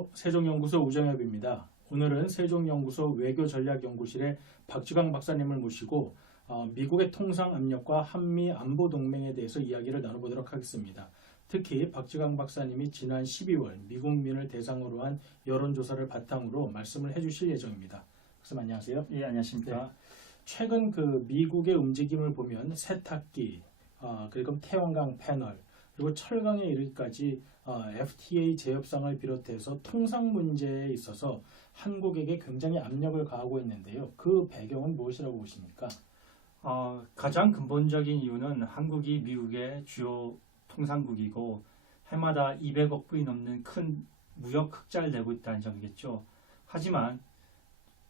안녕하세요. 세종연구소 우정엽입니다. 오늘은 세종연구소 외교전략연구실의 박지광 박사님을 모시고 미국의 통상 압력과 한미 안보 동맹에 대해서 이야기를 나눠보도록 하겠습니다. 특히 박지광 박사님이 지난 12월 미국민을 대상으로 한 여론조사를 바탕으로 말씀을 해주실 예정입니다. 박사님 안녕하세요. 예, 안녕하십니까. 네. 최근 그 미국의 움직임을 보면 세탁기, 그리고 태양광 패널, 그리고 철강에 이르기까지 FTA 재협상을 비롯해서 통상 문제에 있어서 한국에게 굉장히 압력을 가하고 있는데요. 그 배경은 무엇이라고 보십니까? 가장 근본적인 이유는 한국이 미국의 주요 통상국이고 해마다 200억 불이 넘는 큰 무역 흑자를 내고 있다는 점이겠죠. 하지만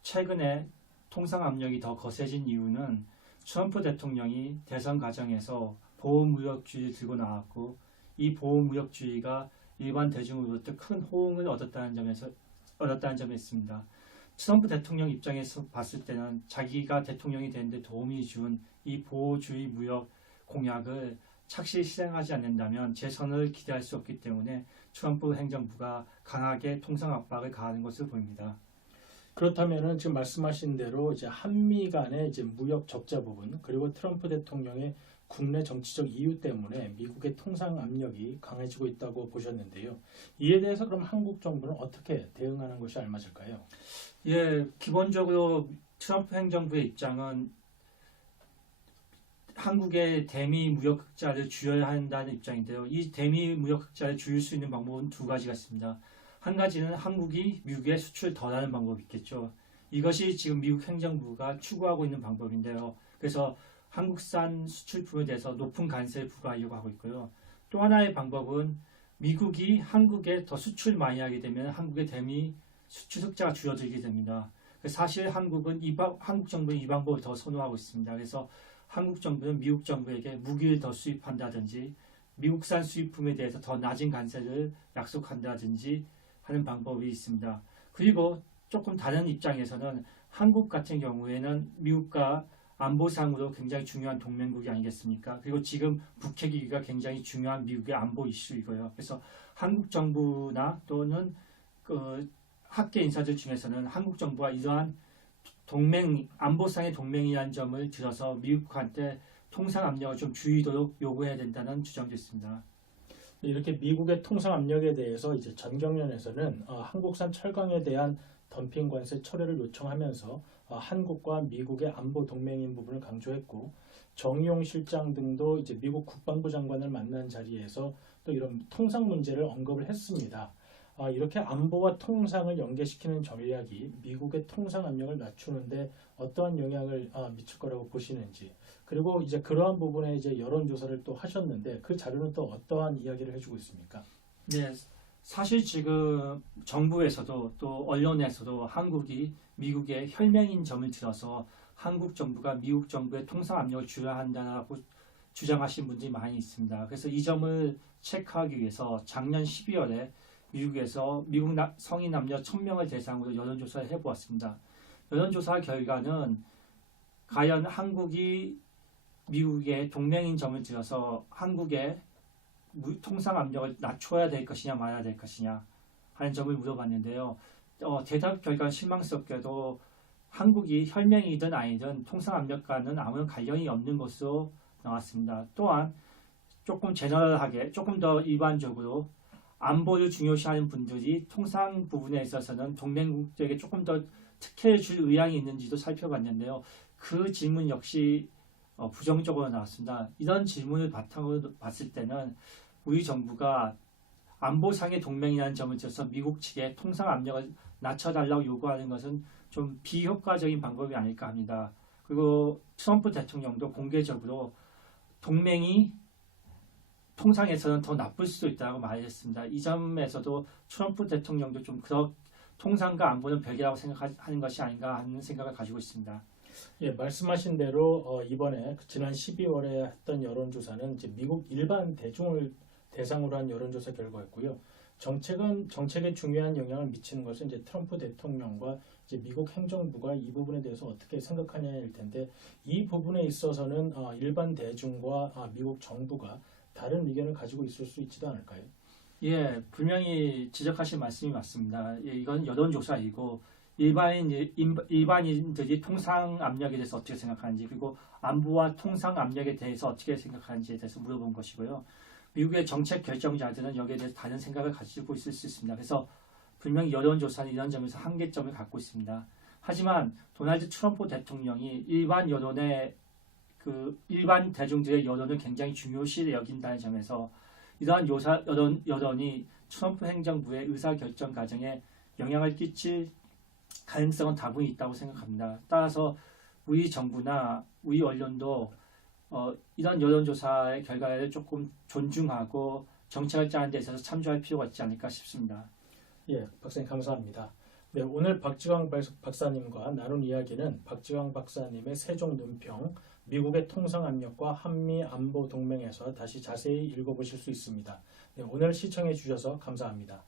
최근에 통상 압력이 더 거세진 이유는 트럼프 대통령이 대선 과정에서 보호무역주의를 들고 나왔고 이 보호무역주의가 일반 대중으로부터 큰 호응을 얻었다는 점에 있습니다. 트럼프 대통령 입장에서 봤을 때는 자기가 대통령이 되는데 도움이 준 이 보호주의 무역 공약을 착실히 실행하지 않는다면 재선을 기대할 수 없기 때문에 트럼프 행정부가 강하게 통상 압박을 가하는 것으로 보입니다. 그렇다면은 지금 말씀하신 대로 이제 한미 간의 이제 무역 적자 부분, 그리고 트럼프 대통령의 국내 정치적 이유 때문에 미국의 통상 압력이 강해지고 있다고 보셨는데요. 이에 대해서 그럼 한국 정부는 어떻게 대응하는 것이 알맞을까요? 예, 기본적으로 트럼프 행정부의 입장은 한국의 대미 무역 흑자를 줄여야 한다는 입장인데요. 이 대미 무역 흑자를 줄일 수 있는 방법은 두 가지가 있습니다. 한 가지는 한국이 미국에 수출 덜하는 방법이 있겠죠. 이것이 지금 미국 행정부가 추구하고 있는 방법인데요. 그래서 한국산 수출품에 대해서 높은 관세를 부과하려고 하고 있고요. 또 하나의 방법은 미국이 한국에 더 수출 많이 하게 되면 한국의 대미 수출 흑자가 줄어들게 됩니다. 사실 한국 정부는 이 방법을 더 선호하고 있습니다. 그래서 한국 정부는 미국 정부에게 무기를 더 수입한다든지 미국산 수입품에 대해서 더 낮은 관세를 약속한다든지 하는 방법이 있습니다. 그리고 조금 다른 입장에서는 한국 같은 경우에는 미국과 안보상으로 굉장히 중요한 동맹국이 아니겠습니까? 그리고 지금 북핵 위기가 굉장히 중요한 미국의 안보 이슈이고요. 그래서 한국 정부나 또는 그 학계 인사들 중에서는 한국 정부가 이러한 안보상의 동맹이라는 점을 들어서 미국한테 통상 압력을 좀 줄이도록 요구해야 된다는 주장도 있습니다. 이렇게 미국의 통상 압력에 대해서 이제 전경련에서는 한국산 철강에 대한 덤핑 관세 철회를 요청하면서 한국과 미국의 안보 동맹인 부분을 강조했고, 정의용 실장 등도 이제 미국 국방부 장관을 만난 자리에서 또 이런 통상 문제를 언급을 했습니다. 이렇게 안보와 통상을 연계시키는 전략이 미국의 통상 압력을 낮추는데 어떠한 영향을 미칠 거라고 보시는지, 그리고 이제 그러한 부분에 이제 여론조사를 또 하셨는데 그 자료는 또 어떠한 이야기를 해주고 있습니까? 네, 사실 지금 정부에서도 또 언론에서도 한국이 미국의 혈맹인 점을 들어서 한국 정부가 미국 정부의 통상 압력을 줄여야 한다고 주장하신 분들이 많이 있습니다. 그래서 이 점을 체크하기 위해서 작년 12월에 미국에서 미국 성인 남녀 1000명을 대상으로 여론조사를 해보았습니다. 여론조사 결과는 과연 한국이 미국의 동맹인 점을 들어서 한국의 통상 압력을 낮춰야 될 것이냐 말아야 될 것이냐 하는 점을 물어봤는데요. 대답 결과는 실망스럽게도 한국이 혈맹이든 아니든 통상 압력과는 아무런 관련이 없는 것으로 나왔습니다. 또한 조금 제너럴하게 조금 더 일반적으로 안보를 중요시하는 분들이 통상 부분에 있어서는 동맹국들에게 조금 더 특혜를 줄 의향이 있는지도 살펴봤는데요. 그 질문 역시 부정적으로 나왔습니다. 이런 질문을 바탕으로 봤을 때는 우리 정부가 안보상의 동맹이라는 점을 들어서 미국 측에 통상 압력을 낮춰달라고 요구하는 것은 좀 비효과적인 방법이 아닐까 합니다. 그리고 트럼프 대통령도 공개적으로 동맹이 통상에서는 더 나쁠 수도 있다고 말했습니다. 이 점에서도 트럼프 대통령도 좀 통상과 안보는 별개라고 생각하는 것이 아닌가 하는 생각을 가지고 있습니다. 예, 말씀하신 대로 이번에 지난 12월에 했던 여론조사는 이제 미국 일반 대중을 대상으로 한 여론조사 결과였고요. 정책에 중요한 영향을 미치는 것은 이제 트럼프 대통령과 이제 미국 행정부가 이 부분에 대해서 어떻게 생각하냐일 텐데, 이 부분에 있어서는 일반 대중과 미국 정부가 다른 의견을 가지고 있을 수 있지도 않을까요? 예, 분명히 지적하신 말씀이 맞습니다. 예, 이건 여론조사이고 일반인들이 통상 압력에 대해서 어떻게 생각하는지 그리고 안보와 통상 압력에 대해서 어떻게 생각하는지에 대해서 물어본 것이고요. 미국의 정책 결정자들은 여기에 대해서 다른 생각을 가지고 있을 수 있습니다. 그래서 분명히 여론조사는 이런 점에서 한계점을 갖고 있습니다. 하지만 도널드 트럼프 대통령이 일반 대중들의 여론을 굉장히 중요시 여긴다는 점에서 이러한 여론이 트럼프 행정부의 의사결정 과정에 영향을 끼칠 가능성은 다분히 있다고 생각합니다. 따라서 우리 정부나 우리 언론도 이런 여론조사의 결과를 조금 존중하고 정책을 짜는 데 있어서 참조할 필요가 있지 않을까 싶습니다. 예, 박사님 감사합니다. 네, 오늘 박지광 박사님과 나눈 이야기는 박지광 박사님의 세종 논평, 미국의 통상 압력과 한미 안보 동맹에서 다시 자세히 읽어보실 수 있습니다. 네, 오늘 시청해 주셔서 감사합니다.